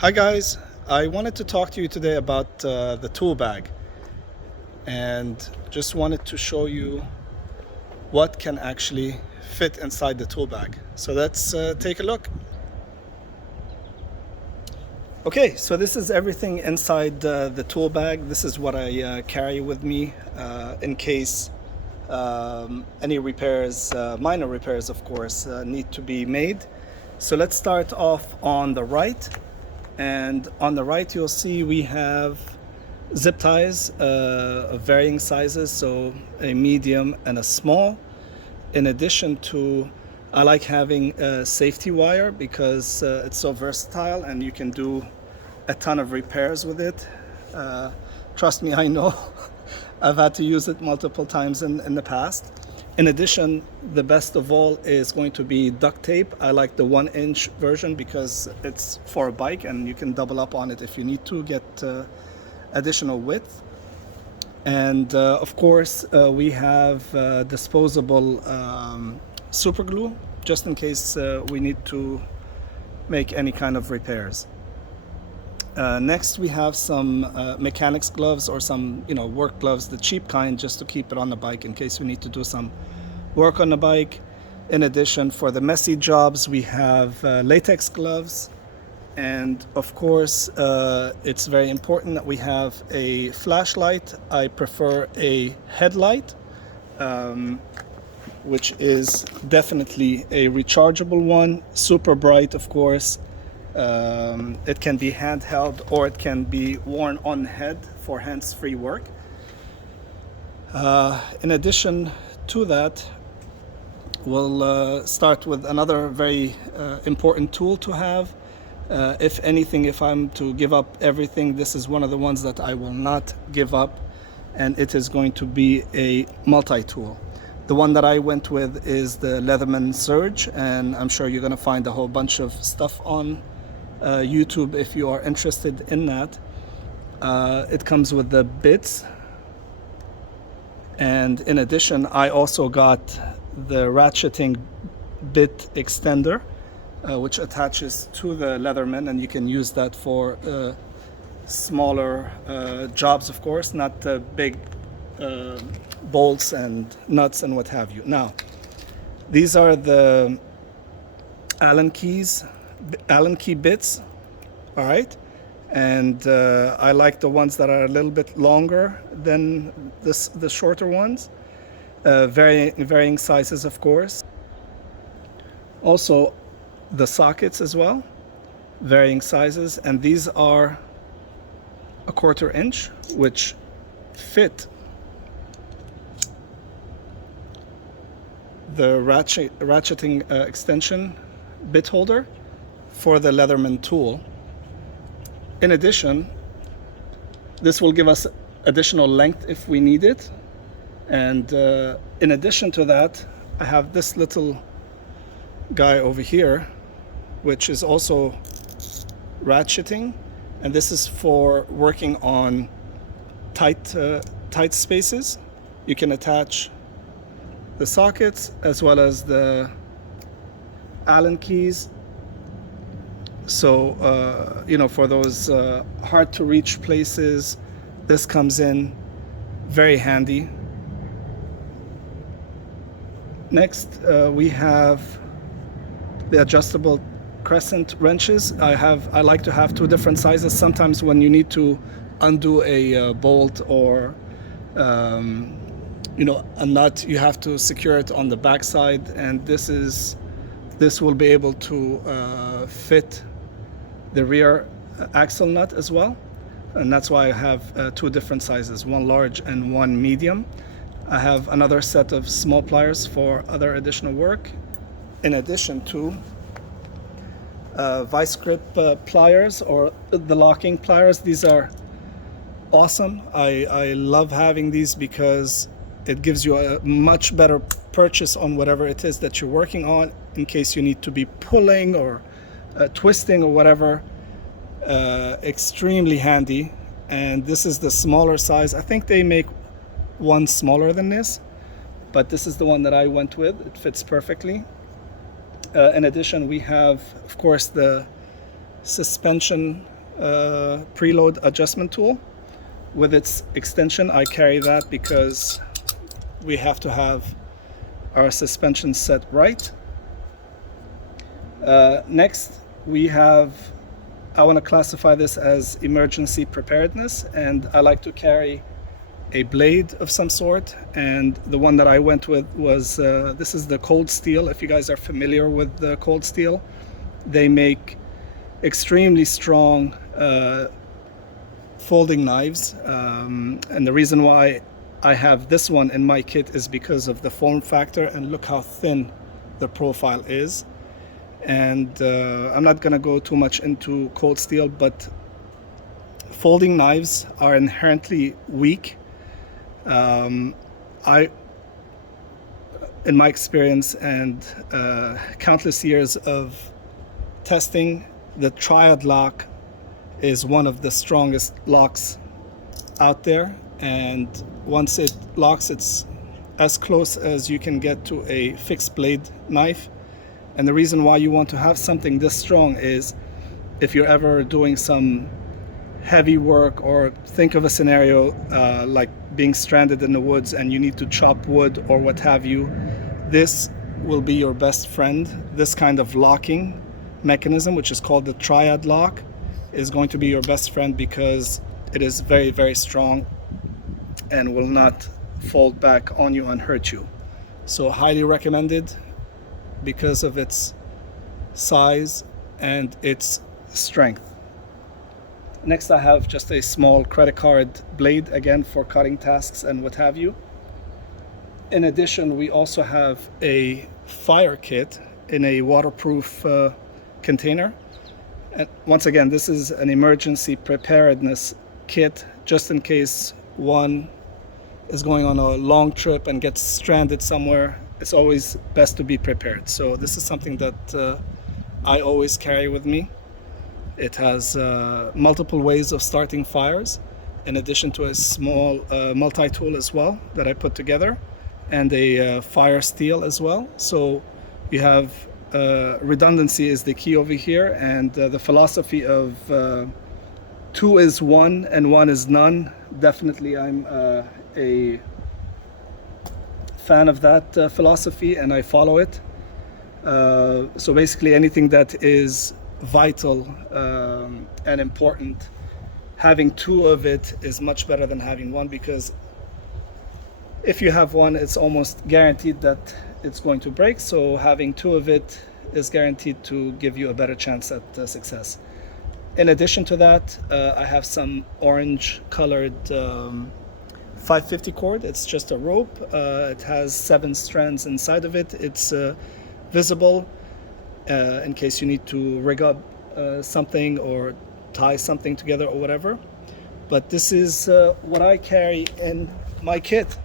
Hi guys, I wanted to talk to you today about the tool bag and just wanted to show you what can actually fit inside the tool bag. So let's take a look. Okay, so this is everything inside the tool bag. This is what I carry with me in case any repairs, minor repairs of course, need to be made. So let's start off on the right. And on the right you'll see we have zip ties of varying sizes, so a medium and a small. In addition to, I like having a safety wire because it's so versatile and you can do a ton of repairs with it. Trust me, I know. I've had to use it multiple times in the past. In addition, the best of all is going to be duct tape. I like the 1-inch version because it's for a bike and you can double up on it if you need to get additional width. And of course, we have disposable super glue just in case we need to make any kind of repairs. Next, we have some mechanics gloves or some, work gloves, the cheap kind, just to keep it on the bike in case we need to do some work on the bike. In addition, for the messy jobs, we have latex gloves. And of course, it's very important that we have a flashlight. I prefer a headlight, which is definitely a rechargeable one, super bright, of course. It can be handheld or it can be worn on head for hands-free work. In addition to that, we'll start with another very important tool to have. If anything, if I'm to give up everything, this is one of the ones that I will not give up, and it is going to be a multi-tool. The one that I went with is the Leatherman Surge, and I'm sure you're going to find a whole bunch of stuff on YouTube if you are interested in that. It comes with the bits, and in addition I also got the ratcheting bit extender, which attaches to the Leatherman, and you can use that for smaller jobs, of course, not the big bolts and nuts and what have you. Now, these are the Allen key bits, all right, and I like the ones that are a little bit longer than the shorter ones, varying sizes, of course. Also, the sockets as well, varying sizes, and these are a 1/4 inch, which fit the ratcheting extension bit holder for the Leatherman tool. In addition, this will give us additional length if we need it. And in addition to that, I have this little guy over here, which is also ratcheting, and this is for working on tight spaces. You can attach the sockets as well as the Allen keys. So, for those hard to reach places, this comes in very handy. Next, we have the adjustable Crescent wrenches. I like to have 2 different sizes. Sometimes when you need to undo a bolt or a nut, you have to secure it on the back side, and this will be able to fit the rear axle nut as well, and that's why I have 2 different sizes, one large and one medium. I have another set of small pliers for other additional work, in addition to vice grip pliers, or the locking pliers. These are awesome. I love having these because it gives you a much better purchase on whatever it is that you're working on, in case you need to be pulling or twisting or whatever. Extremely handy. And this is the smaller size. I think they make one smaller than this, but this is the one that I went with. It fits perfectly. In addition, we have, of course, the suspension preload adjustment tool with its extension. I carry that because we have to have our suspension set right. Next, we have, I want to classify this as emergency preparedness, and I like to carry a blade of some sort, and the one that I went with was this is the Cold Steel. If you guys are familiar with the Cold Steel, they make extremely strong folding knives, and the reason why I have this one in my kit is because of the form factor, and look how thin the profile is. And I'm not gonna go too much into Cold Steel, but folding knives are inherently weak. In my experience and countless years of testing, the triad lock is one of the strongest locks out there, and once it locks, it's as close as you can get to a fixed blade knife. And the reason why you want to have something this strong is if you're ever doing some heavy work, or think of a scenario like being stranded in the woods and you need to chop wood or what have you, this will be your best friend. This kind of locking mechanism, which is called the triad lock, is going to be your best friend because it is very, very strong and will not fold back on you and hurt you. So highly recommended because of its size and its strength. Next, I have just a small credit card blade, again for cutting tasks and what have you. In addition, we also have a fire kit in a waterproof container. And once again, this is an emergency preparedness kit, just in case one is going on a long trip and gets stranded somewhere. It's always best to be prepared. So this is something that I always carry with me. It has multiple ways of starting fires, in addition to a small multi-tool as well that I put together, and a fire steel as well. So you have redundancy is the key over here, and the philosophy of two is one and one is none. Definitely I'm a fan of that philosophy, and I follow it. So basically anything that is vital and important, having two of it is much better than having one, because if you have one, it's almost guaranteed that it's going to break. So having two of it is guaranteed to give you a better chance at success. In addition to that, I have some orange colored 550 cord. It's just a rope. It has 7 strands inside of it. It's visible in case you need to rig up something or tie something together or whatever. But this is what I carry in my kit.